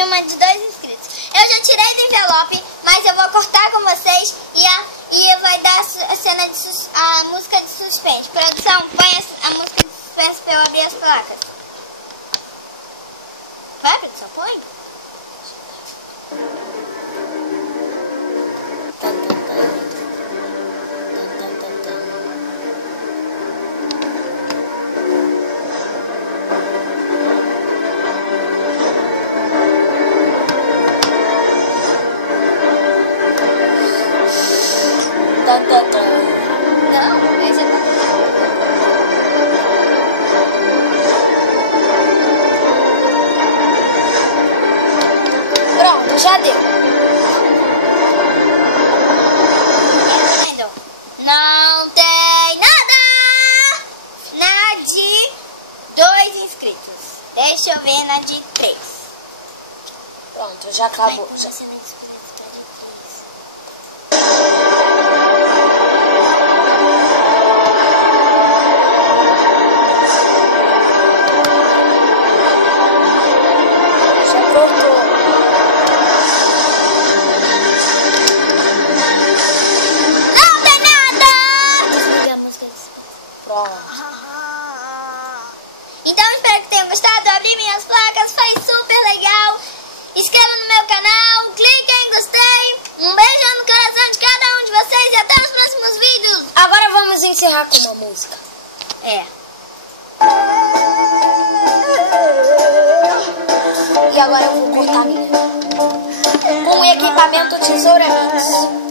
de uma de 2 inscritos. Eu já tirei do envelope, mas eu vou cortar com vocês e vai dar a cena de a música de suspense. Produção, põe a música de suspense para eu abrir as placas. Vai, produção, põe. Não, esse é... Pronto, já deu. Não tem nada na de 2 inscritos. Deixa eu ver na de 3. Pronto, já acabou. Já. Então espero que tenham gostado. Eu abri minhas placas, foi super legal. Inscreva no meu canal, clique em gostei. Um beijo no coração de cada um de vocês e até os próximos vídeos. Agora vamos encerrar com uma música. É. E agora eu vou cortar minha. Com o equipamento Tesoura Mix.